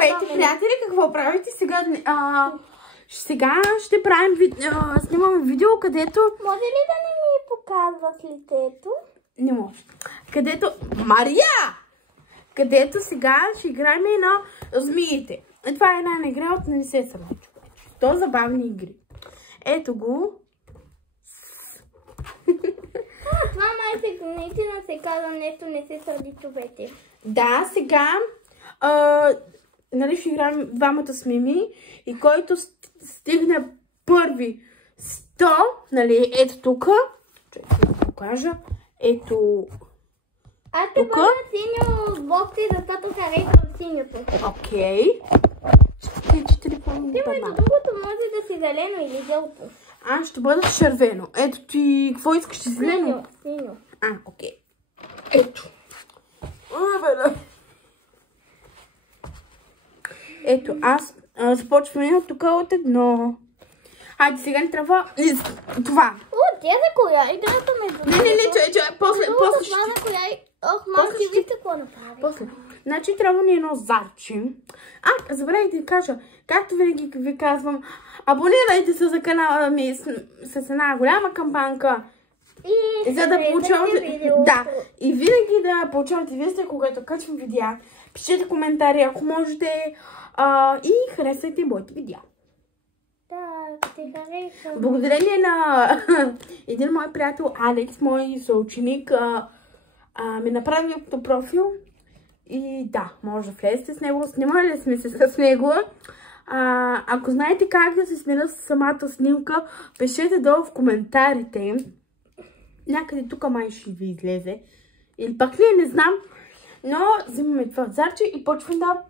Здравейте, приятели, какво правите сега? Сега ще правим, снимаме видео, където... Може ли да не ми показваш лицето? Не може. Където... Мария! Където сега ще играем на змиите. Това е една игра от Не се срамай, човече. То забавни игри. Ето го. Това май наистина се казва нещо Не се сърди, човече. Да, сега нали ще играем двамата с Мими и който стигне първи 100, нали, ето тук. Чакай да покажа. Ето аз ще бъда синьо с бокси, защото харесвам синьото. Окей. Ще телефон. Ти между другото може да си зелено или жълто. Аз ще бъда червено. Ето ти, какво искаш? Ще зелено? Синьо. Окей. Ето. Ето, аз започваме от тук от едно. Хайде, сега ни трябва това. О, тя за коя играта между другото? Не, чай, после ще... Това за коя... Ох, малко ти вижте какво направи. После. Значи трябва ни едно зарче. Забравих да ви кажа, както винаги ви казвам, абонирайте се за канала ми с една голяма кампанка. И за да получавате... Да, и винаги да получавате вести, когато качвам видеа. Пишете коментари, ако можете. И харесайте моите видеа. Да, те харесвам. Благодарение на един мой приятел, Алекс, мой съученик, ми направи профил. И да, може да влезете с него. Снимали сме се с него. Ако знаете как да се сменя с самата снимка, пишете долу в коментарите. Някъде тук май ще ви излезе. Или пак не знам. Но взимаме това зарче и почвам да...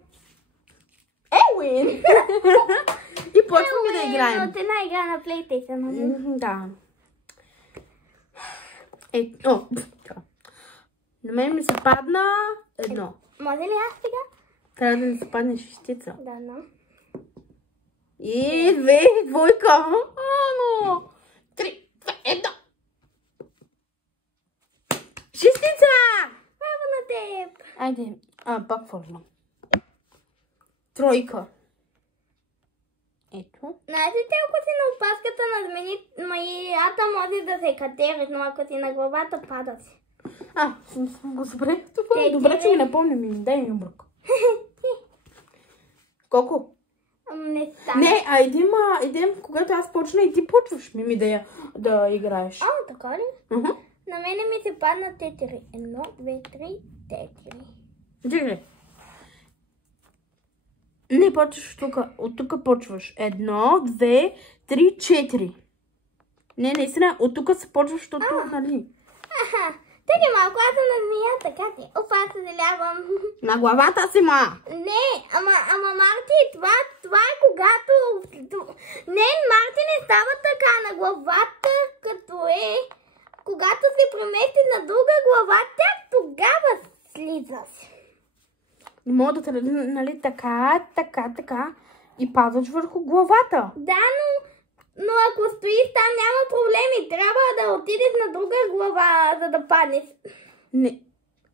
Елуин! И почваме да играем. От една игра на PlayStation. Да. На мен ми се падна едно. Може ли аз сега? Трябва да ми се падне шестица. Да, но. И две, двойка. Ано. 3, 2, 1. Шестица! Браво на теб! Айде, пак фървам. Тройка. Ето. Знаете ли, ако си на опаската на змията може да се катериш, но ако си на главата пада си. Съм го забрах това. Добре, че ми напомня ми. Дай ми обрък. Колко? Не става. Не, идем, когато аз почна и ти почваш Мими да играеш. Така ли? На мене ми се падна 4. 1, 2, 3, 4. Дигай. Не, почваш тук. От тук почваш. 1, 2, 3, 4. Не, наистина, от тук се почваш, защото, нали? Тъй малко, аз съм на змията, как ти? Опа, аз съжалявам. На главата си, ма! Не, ама Марти, това е когато... Не, Марти не става така на главата, като е... Когато се премести на друга глава, тя тогава слиза си. Не мога да те, нали, така и падаш върху главата. Да, но ако стоиш там няма проблеми. Трябва да отидеш на друга глава, за да паднеш. Не,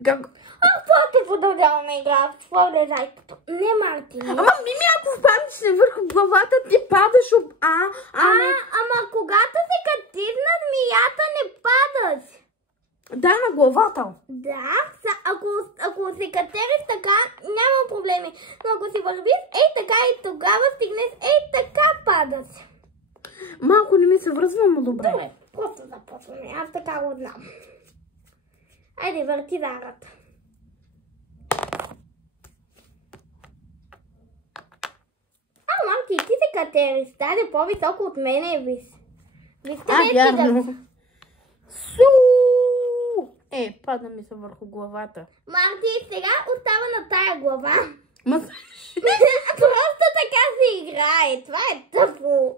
как? Просто продължаваме игра. Влезай. Не, Марти. Ама, Мими, ако паднеш върху главата, ти падаш Ама когато се катиш на змията, не падаш. Да, на главата. Да, ако се катериш така, няма проблеми. Но ако си вървиш, така и тогава стигнеш, така падаш. Малко не ми се връзва, но добре. Просто започваме. Аз така го знам. Айде, върти зарата. Марти, ти се катериш. Даде по-високо от мене, виж. Вярно. Падна ми се върху главата. Марти, сега остава на тая глава. Просто така се играе. Това е тъпо.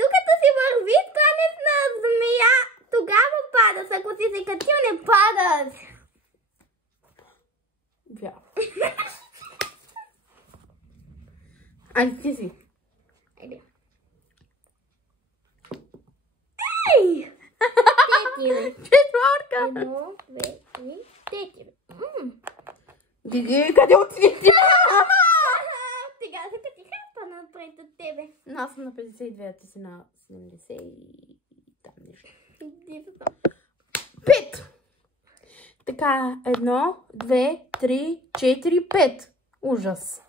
Докато си върви, паднеш на змия, тогава падаш. Ако си се катил, не падаш. Вярно. Айде, ти си. Айде. Ей! Четвърка. 1, 2, 3, 4. Диди, къде отиде? Аз съм на 52, а ти си на 70 и там нещо. 5! Така, 1, 2, 3, 4, 5. Ужас.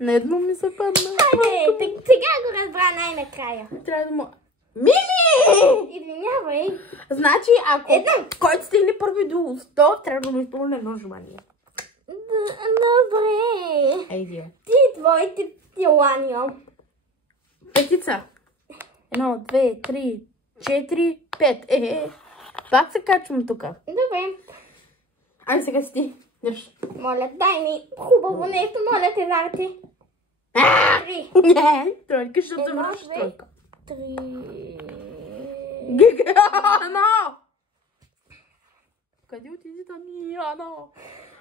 На едно ми се падна. Айде, сега го разбра най-накрая. Трябва да му... Мили! Извинявай. Значи, ако който стигне първи до 100, трябва да му изпълня едно желание. Добре. Айде. Ти твоите желания. Петица. 1, 2, 3, 4, 5. Пак се качвам тук. Добре. Ай, сега си ти. Държ. Моля, дай ми хубаво нещо, моля те, Зарти. Не, тройка, защото се върши тройка. 3. Гигано! Къде отиди там, Яно?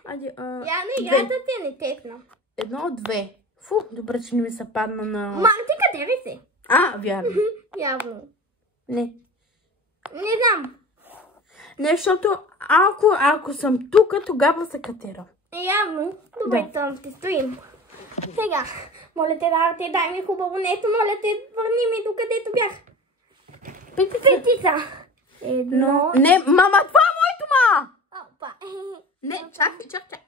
Айде, Явно играта ти е нетесна. 1, 2. Фу, добре, че не ми се падна на... Марти, къде ли си? Вярно. Явно. Не. Не знам. Не, защото ако съм тук, тогава се катера. Явно. Добре, там ще стоим. Сега, моля те, Зарти, дай ми хубаво нещо, моля те, върни ми до където бях. Петица. Но... Не, мама, това е моето, ма! Опа. Не, чакай.